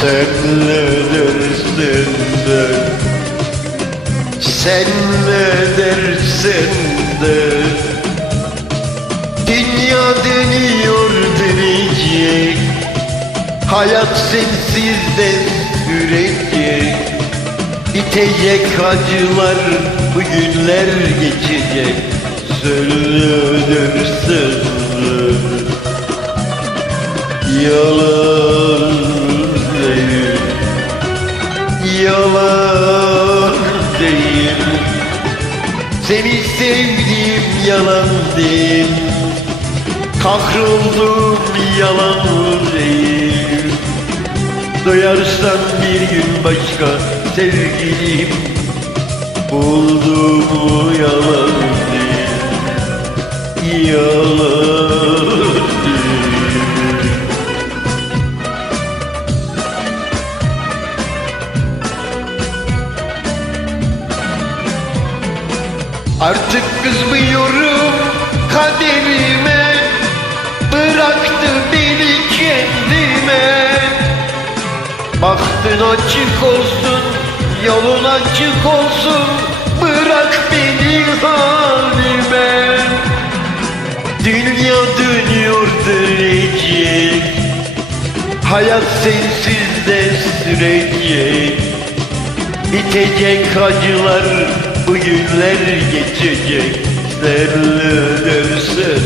Sen ne dersin de Sen ne dersin de Dünya dönüyor dönecek Hayat sensiz de sürecek Bitecek acılar bu günler geçecek Söylürsün Yalan Seni sevdiğim yalan değil. Kahroldum yalan değil. Duyarsan bir gün başka sevgilim. Buldum yalan değil. Yalan Artık kızmıyorum kaderime. Bıraktı beni kendime. Baktın açık olsun Yolun açık olsun. Bırak beni halime. Dünya dönüyor dönecek Hayat sensiz de sürecek. Bitecek acılar bu günler geçecek Senle dersen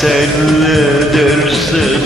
Senle dersen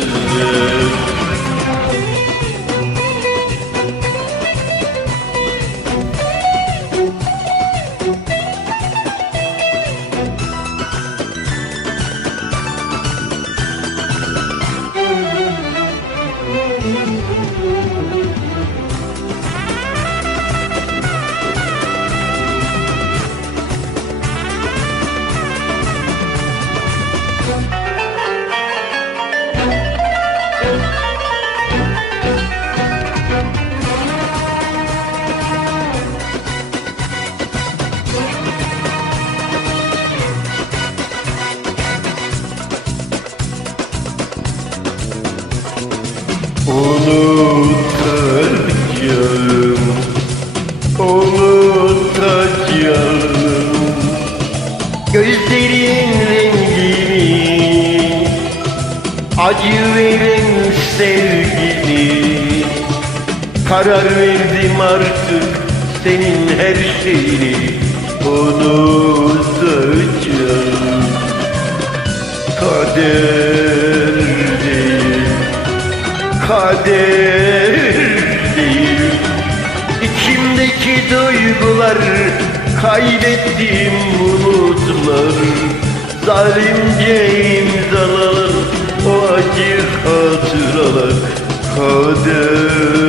Karar verdim artık senin her şeyini Unutacağım Kader değil kader değil. İçimdeki duygular kaybettiğim umutlar. Zalimce imzalanan o acı hatıralar. Kader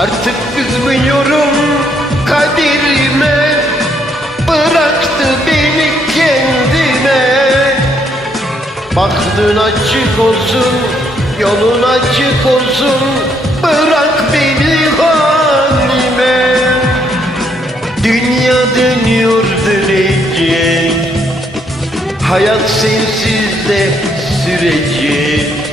Artık kızmıyorum kaderime. Bıraktı beni kendime Baktın açık olsun Yolun açık olsun. Bırak beni halime. Dünya dönüyor dönecek. Hayat sensiz de sürecek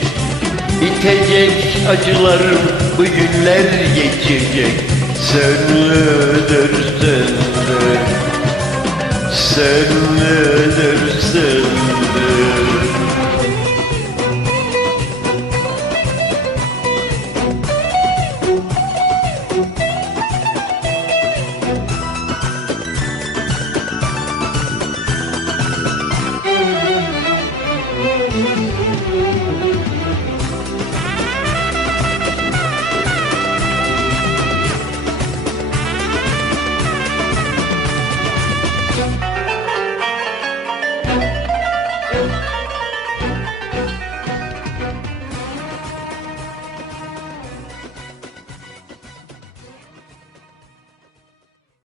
Bitecek acılarım bu günler geçecek. Sen ne dersen de